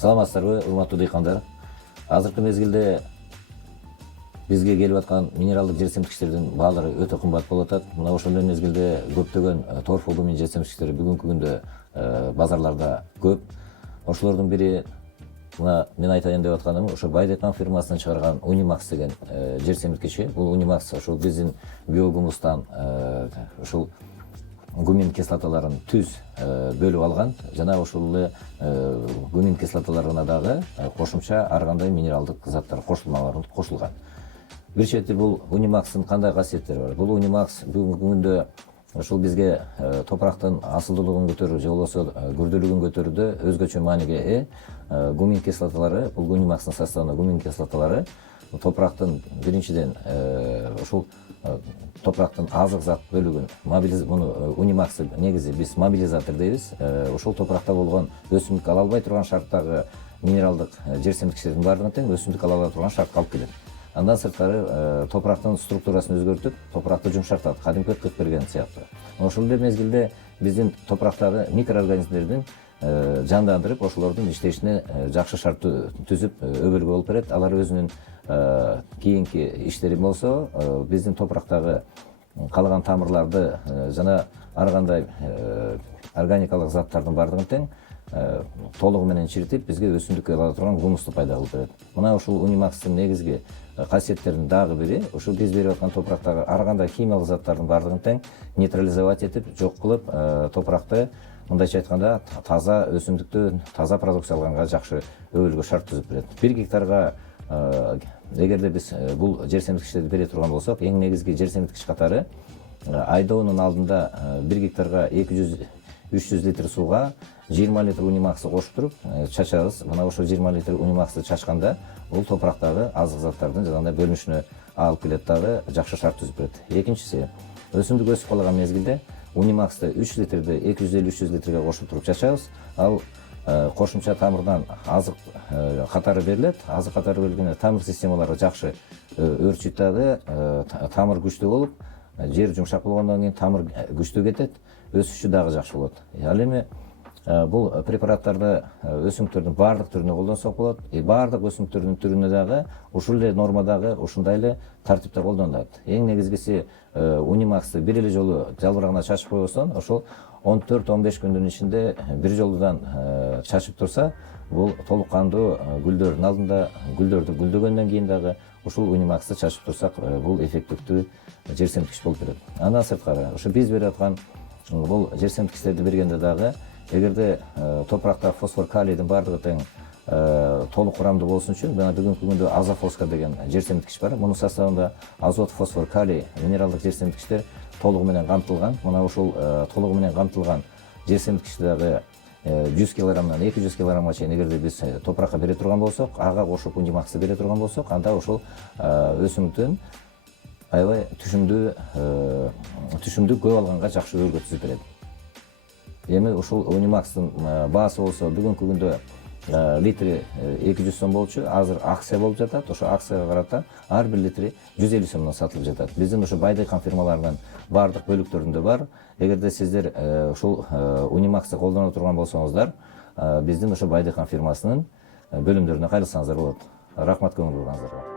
Саламатсыздарбы, урматтуу дыйкандар. Азыркы мезгилде бизге келип аткан минералдык жер семтикичтердин баалары өтө кымбат болуп атат. Мына ошол мезгилде көптөгөн торф алуминий жер семтикичтери бүгүнкү күндө базарларда көп. Ошолордун бири мына мен айтайын деп атканым ошо Байдекан фирмасынын чыгарган Унимакс деген жер семирткичи. Бул Унимакс ошол биздин биогумустан ушул гумин кислоталарын түз бөлүп алган жана ошол эле гумин кислоталарына дагы кошумча ар кандай минералдык заттар кошулган. Бир чети бул Унимакстын кандай касиеттери бар? Бул Унимакс бүгүнкү күндө ошол бизге топурактын асылдуулугун көтөрүү же болбосо күрдүүлүгүн көтөрүүдө өзгөчө мааниге ээ. Гумин кислоталары, бул Унимакстын составында гумин кислоталары топурактын биринчиден ошол топурактын азык зат бөлүгүн муну Унимакс негизи биз мобилизатор дейбиз. Ошол топуракта болгон өсүмдүк ала албай турган шарттагы минералдык жер семтикичтердин баардыгын тең өсүмдүк ала ала турган шартка алып келет. Андан сырткары топурактын структурасын өзгөртүп, топуракты жумшартат, кадимки кык берген сыяктуу. Ошол эле мезгилде биздин топурактагы микроорганизмдердин жандандырып, ошолордун иштешине жакшы шарт түзүп өбөлгө болуп берет. Алар өзүнүн кийинки иштери болсо биздин топурактагы калган тамырларды жана ар кандай органикалык заттардын баардыгын тең толугу менен чиритип бизге өсүмдүк ала турган гумусту пайда кылып берет. Мына ушул Унимакстын негизги касиеттеринин дагы бири ушул биз берип аткан топурактагы ар кандай химиялык заттардын баардыгын тең нейтрализовать этип, жок кылып, топуракты мындайча айтканда таза өсүмдүктү таза продукция алганга жакшы өбөлгө шарт түзүп берет. 1 гектарга эгерде биз бул жер семирткичтерди бере турган болсок, эң негизги жер семирткич катары айдоонун алдында 1 гектарга 200-300 литр сууга 20 литр Унимаксы кошуп туруп чачабыз. Мына ошол 20 литр Унимаксы чачканда бул топурактагы азык заттардын жана бөлүнүшүнө алып келет дагы жакшы шарт түзүп берет. Экинчиси, өсүмдүк өсүп калган мезгилде Унимаксты 3 литрди 250-300 литрге кошуп туруп чачабыз. Ал кошумча тамырдан азык катары берилет. Азык катары берилгенде тамыр системалары жакшы өрчүйт дагы, тамыр күчтүү болуп, жер жумшак болгондон кийин тамыр күчтүү кетет, өсүшү дагы жакшы болот. Ал эми бул препараттарды өсүмдүктөрдүн баардык түрүнө колдонсок болот. Баардык өсүмдүктөрдүн түрүнө дагы ушул эле нормадагы ушундай эле тартипте колдонулат. Эң негизгиси Унимаксты бир эле жолу жалбырагына чачып койбостон, ошол 14-15 күндүн ичинде бир жолудан чачып турса, бул толук кандуу гүлдөрдүн алдында, гүлдөрдү гүлдөгөндөн кийин дагы ушул Унимаксты чачып турсак, бул эффективдүү жер семирткич болуп берет. Андан сырткары, ошо биз берип аткан бул жер семирткичтерди бергенде дагы эгерде топуракта фосфор, калийдин баардыгы тең толук курамдуу болушун үчүн мына бүгүнкү күндө азофоска деген жер семирткич бар. Мунун составында азот, фосфор, калий минералдык жер семирткичтер толугу менен камтылган. Мына ушул толугу менен камтылган жер семирткичти дагы 100 килограммдан 200 килограммга чейин эгерде биз топуракка бере турган болсок, ага кошуп Унимаксты бере турган болсок, анда ошол өсүмдүктүн аябай түшүмдү көп алганга жакшы өбөлгө түзүп берет. Эми ушул Унимакстын баасы болсо бүгүнкү күндө литри 200 сом болчу, азыр акция болуп жатат. Ошо акцияга карата ар бир литри 150 сомдон сатылып жатат. Биздин ошо Байдекан фирмаларынын баардык бөлүктөрүндө бар. Эгерде сиздер ушул Унимаксты колдоно турган болсоңуздар, биздин ошо Байдекан фирмасынын бөлүмдөрүнө кайрылсаңыздар болот. Рахмат көңүл бурганыңыздарга.